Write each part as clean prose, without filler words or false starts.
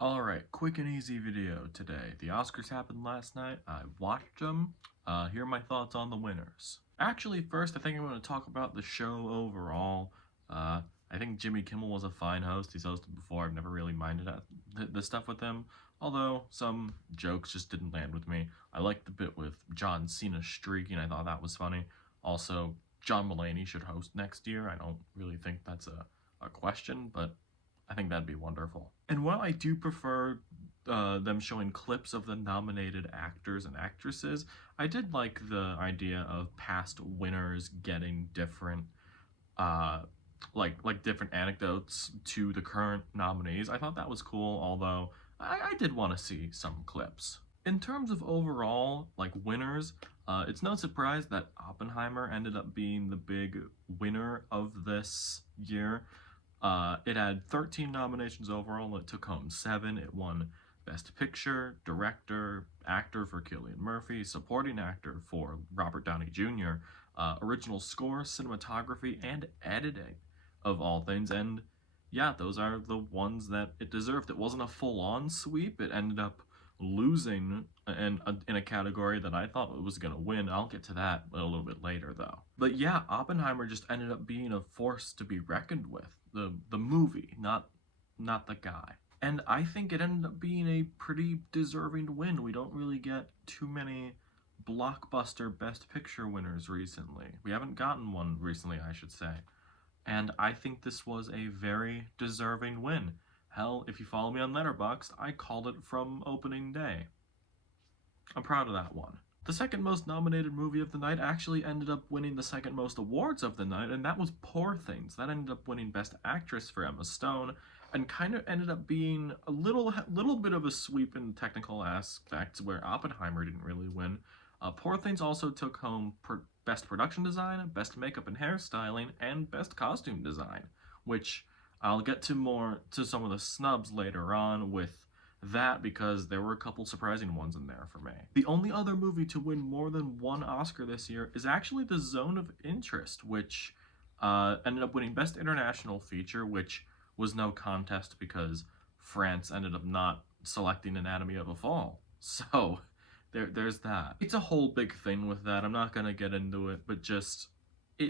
Alright, quick and easy video today. The Oscars happened last night. I watched them. Here are my thoughts on the winners. Actually, first, I think I'm going to talk about the show overall. I think Jimmy Kimmel was a fine host. He's hosted before. I've never really minded the stuff with him. Although, some jokes just didn't land with me. I liked the bit with John Cena streaking. I thought that was funny. Also, John Mulaney should host next year. I don't really think that's a question, but I think that'd be wonderful. And while I do prefer them showing clips of the nominated actors and actresses, I did like the idea of past winners getting different, uh, like different anecdotes to the current nominees. I thought that was cool, although I did want to see some clips. In terms of overall, like winners, it's no surprise that Oppenheimer ended up being the big winner of this year. It had 13 nominations overall. It took home 7. It won Best Picture, Director, Actor for Cillian Murphy, Supporting Actor for Robert Downey Jr., Original Score, Cinematography, and Editing, of all things. And yeah, those are the ones that it deserved. It wasn't a full-on sweep. It ended up losing in a category that I thought it was going to win. I'll get to that a little bit later, though. But yeah, Oppenheimer just ended up being a force to be reckoned with. The movie, not the guy. And I think it ended up being a pretty deserving win. We don't really get too many blockbuster Best Picture winners recently. We haven't gotten one recently, I should say. And I think this was a very deserving win. Hell, if you follow me on Letterboxd, I called it from opening day. I'm proud of that one. The second most nominated movie of the night actually ended up winning the second most awards of the night, and that was Poor Things. That ended up winning Best Actress for Emma Stone, and kind of ended up being a little bit of a sweep in technical aspects where Oppenheimer didn't really win. Poor Things also took home Best Production Design, Best Makeup and Hairstyling, and Best Costume Design, which I'll get to some of the snubs later on with that because there were a couple surprising ones in there for me. The only other movie to win more than one Oscar this year is actually The Zone of Interest, which ended up winning Best International Feature, which was no contest because France ended up not selecting Anatomy of a Fall. So there's that. It's a whole big thing with that. I'm not gonna get into it, but just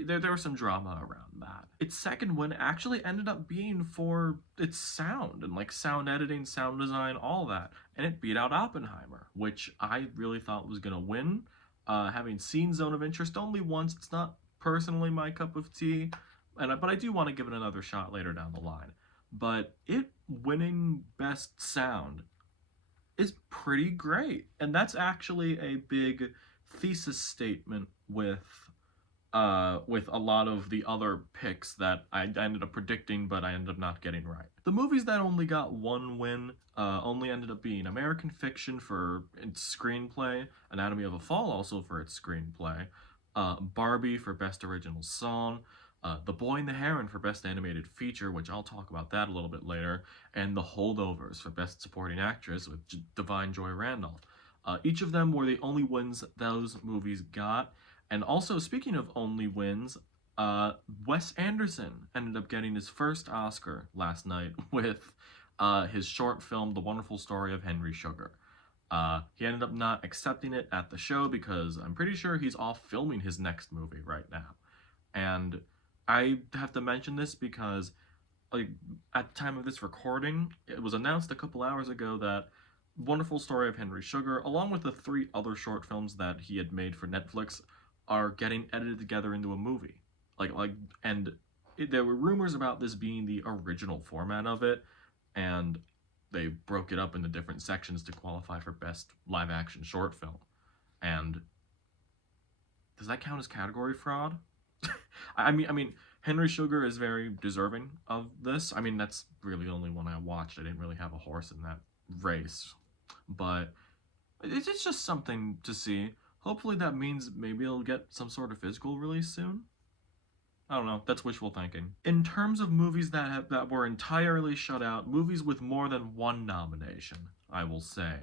there was some drama around that. Its second win actually ended up being for its sound and like sound editing, sound design, all that, and it beat out Oppenheimer, which I really thought was gonna win. Having seen Zone of Interest only once, it's not personally my cup of tea, but I do want to give it another shot later down the line. But it winning Best Sound is pretty great, and that's actually a big thesis statement with a lot of the other picks that I ended up predicting, but I ended up not getting right. The movies that only got one win only ended up being American Fiction for its screenplay, Anatomy of a Fall also for its screenplay, Barbie for Best Original Song, The Boy and the Heron for Best Animated Feature, which I'll talk about that a little bit later, and The Holdovers for Best Supporting Actress with Divine Joy Randolph. Each of them were the only wins those movies got. And also, speaking of only wins, Wes Anderson ended up getting his first Oscar last night with his short film, The Wonderful Story of Henry Sugar. He ended up not accepting it at the show because I'm pretty sure he's off filming his next movie right now. And I have to mention this because, like, at the time of this recording, it was announced a couple hours ago that Wonderful Story of Henry Sugar, along with the 3 other short films that he had made for Netflix, are getting edited together into a movie. There were rumors about this being the original format of it, and they broke it up into different sections to qualify for Best Live Action Short Film. And does that count as category fraud? I mean, Henry Sugar is very deserving of this. I mean, that's really the only one I watched. I didn't really have a horse in that race, but it's just something to see. Hopefully that means maybe it'll get some sort of physical release soon. I don't know, that's wishful thinking. In terms of movies that were entirely shut out, movies with more than one nomination, I will say.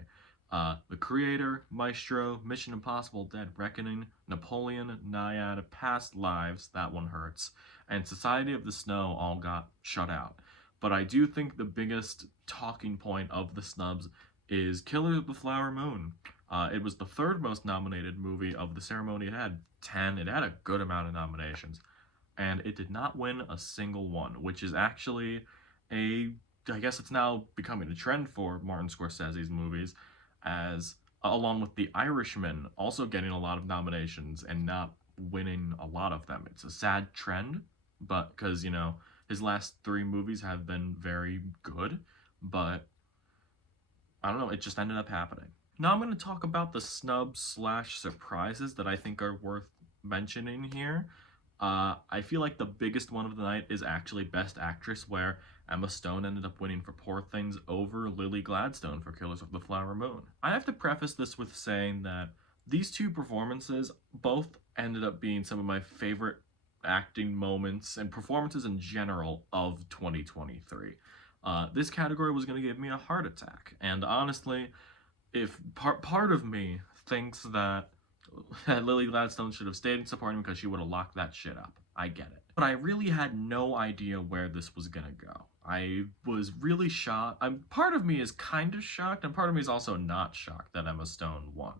The Creator, Maestro, Mission Impossible Dead Reckoning, Napoleon, Nyad, Past Lives, that one hurts, and Society of the Snow all got shut out. But I do think the biggest talking point of the snubs is Killers of the Flower Moon. It was the third most nominated movie of the ceremony. It had 10. It had a good amount of nominations. And it did not win a single one, which is actually I guess it's now becoming a trend for Martin Scorsese's movies, as along with The Irishman also getting a lot of nominations and not winning a lot of them. It's a sad trend, but because, his last three movies have been very good, but I don't know, it just ended up happening. Now I'm going to talk about the snubs slash surprises that I think are worth mentioning here. I feel like the biggest one of the night is actually Best Actress, where Emma Stone ended up winning for Poor Things over Lily Gladstone for Killers of the Flower Moon. I have to preface this with saying that these two performances both ended up being some of my favorite acting moments and performances in general of 2023. This category was going to give me a heart attack, and honestly, if part of me thinks that Lily Gladstone should have stayed in supporting because she would have locked that shit up. I get it. But I really had no idea where this was gonna go. I was really shocked. Part of me is kind of shocked, and part of me is also not shocked that Emma Stone won.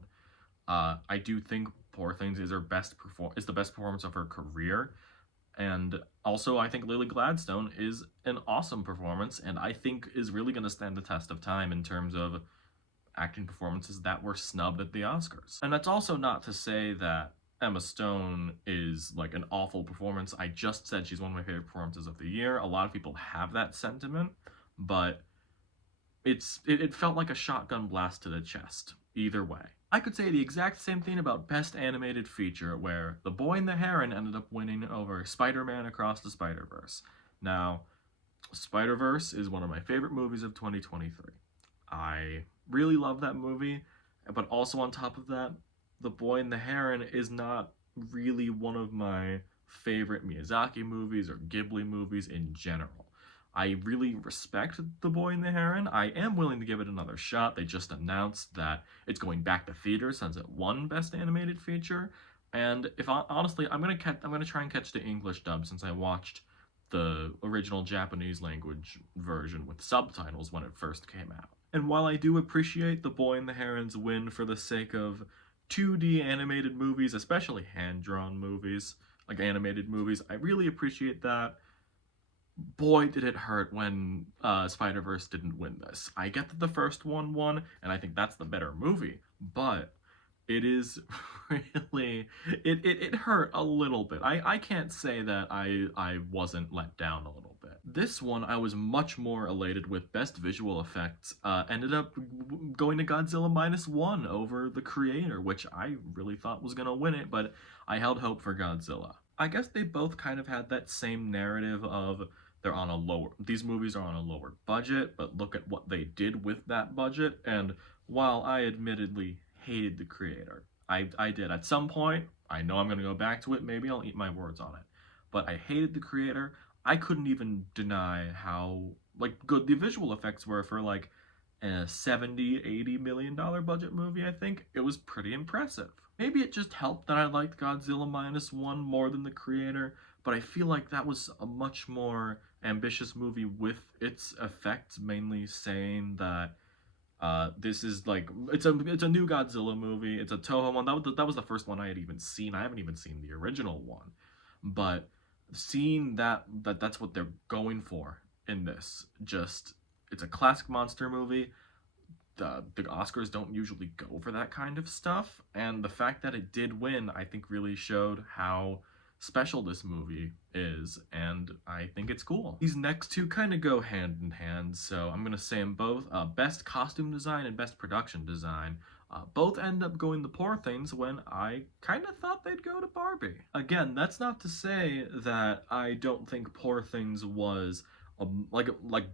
I do think Poor Things is is the best performance of her career, and also I think Lily Gladstone is an awesome performance, and I think is really gonna stand the test of time in terms of acting performances that were snubbed at the Oscars. And that's also not to say that Emma Stone is like an awful performance. I just said she's one of my favorite performances of the year. A lot of people have that sentiment, but it felt like a shotgun blast to the chest either way. I could say the exact same thing about Best Animated Feature, where The Boy and the Heron ended up winning over Spider-Man Across the Spider-Verse. Now, Spider-Verse is one of my favorite movies of 2023. I really love that movie, but also on top of that, The Boy and the Heron is not really one of my favorite Miyazaki movies or Ghibli movies in general. I really respect The Boy and the Heron. I am willing to give it another shot. They just announced that it's going back to theater since it won Best Animated Feature. And honestly, I'm gonna try and catch the English dub since I watched the original Japanese language version with subtitles when it first came out. And while I do appreciate The Boy and the Heron's win for the sake of 2D animated movies, especially hand-drawn movies, like animated movies, I really appreciate that. Boy, did it hurt when Spider-Verse didn't win this. I get that the first one won, and I think that's the better movie, but it is really it hurt a little bit. I can't say that I wasn't let down a little bit. This one I was much more elated with. Best visual effects ended up going to Godzilla -1 over The Creator, which I really thought was gonna win it, but I held hope for Godzilla. I guess they both kind of had that same narrative of these movies are on a lower budget, but look at what they did with that budget. And while I admittedly hated The Creator, I did at some point, I know I'm gonna go back to it, maybe I'll eat my words on it, but I hated The Creator. I couldn't even deny how good the visual effects were for like a 70-80 million dollar budget movie. I think it was pretty impressive. Maybe it just helped that I liked Godzilla -1 more than The Creator, but I feel like that was a much more ambitious movie with its effects, mainly saying that this is like it's a new Godzilla movie. It's a Toho one. That was the first one I had even seen. I haven't even seen the original one, but seeing that's what they're going for in this. Just it's a classic monster movie. The Oscars don't usually go for that kind of stuff, and the fact that it did win, I think, really showed how special this movie is, and I think it's cool. These next two kind of go hand in hand, so I'm gonna say them both. Best costume design and best production design both end up going to Poor Things when I kind of thought they'd go to Barbie. Again, that's not to say that I don't think Poor Things was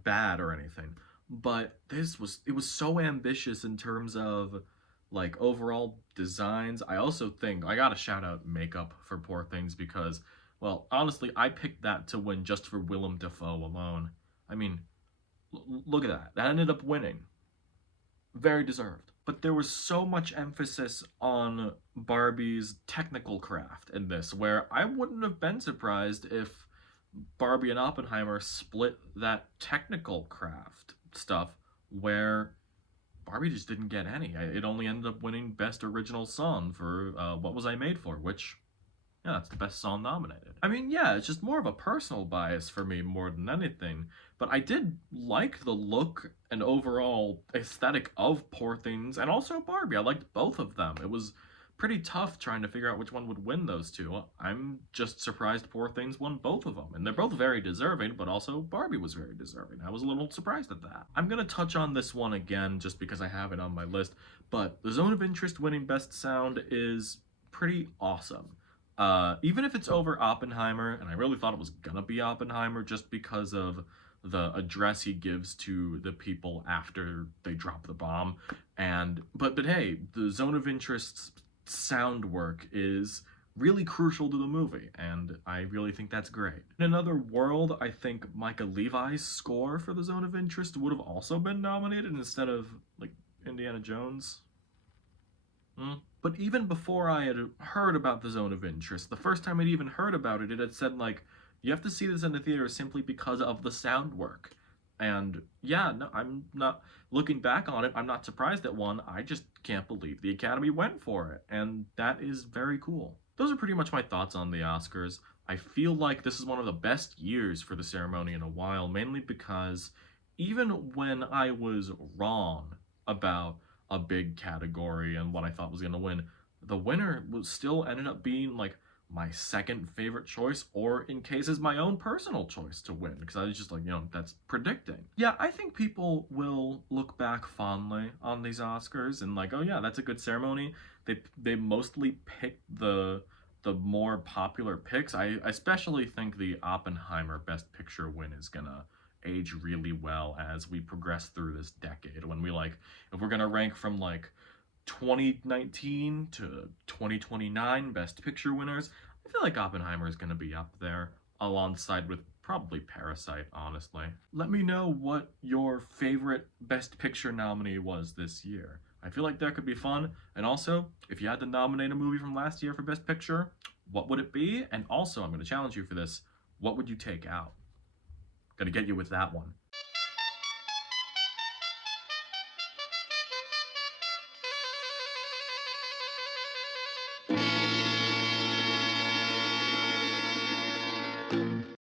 bad or anything, but it was so ambitious in terms of like overall designs. I also think I gotta shout out makeup for Poor Things because, well, honestly, I picked that to win just for Willem Dafoe alone. I mean, look at that. That ended up winning. Very deserved. But there was so much emphasis on Barbie's technical craft in this, where I wouldn't have been surprised if Barbie and Oppenheimer split that technical craft stuff where Barbie just didn't get any. It only ended up winning Best Original Song for What Was I Made For, which, yeah, that's the best song nominated. I mean, yeah, it's just more of a personal bias for me more than anything, but I did like the look and overall aesthetic of Poor Things and also Barbie. I liked both of them. It was pretty tough trying to figure out which one would win those two. I'm just surprised Poor Things won both of them, and they're both very deserving, but also Barbie was very deserving. I was a little surprised at that. I'm gonna touch on this one again just because I have it on my list, but The Zone of Interest winning Best Sound is pretty awesome. Even if it's over Oppenheimer, and I really thought it was gonna be Oppenheimer just because of the address he gives to the people after they drop the bomb, and but hey, the Zone of Interest's sound work is really crucial to the movie, and I really think that's great. In another world, I think Micah Levi's score for the Zone of Interest would have also been nominated instead of like Indiana Jones. But even before I had heard about the Zone of Interest, the first time I'd even heard about it, it had said, like, you have to see this in the theater simply because of the sound work. And yeah, no, I'm not, looking back on it, I'm not surprised at one. I just can't believe the Academy went for it. And that is very cool. Those are pretty much my thoughts on the Oscars. I feel like this is one of the best years for the ceremony in a while, mainly because even when I was wrong about a big category and what I thought was going to win, the winner was still ended up being like my second favorite choice, or in cases my own personal choice to win, because I was just like, that's predicting. Yeah, I think people will look back fondly on these Oscars and like, oh yeah, that's a good ceremony. They mostly picked the more popular picks. I especially think the Oppenheimer Best Picture win is gonna age really well as we progress through this decade. When we like, if we're gonna rank from like 2019 to 2029 Best Picture winners, I feel like Oppenheimer is gonna be up there alongside with probably Parasite, honestly. Let me know what your favorite Best Picture nominee was this year. I feel like that could be fun. And also, if you had to nominate a movie from last year for Best Picture, what would it be? And also, I'm going to challenge you for this. What would you take out? Gonna get you with that one.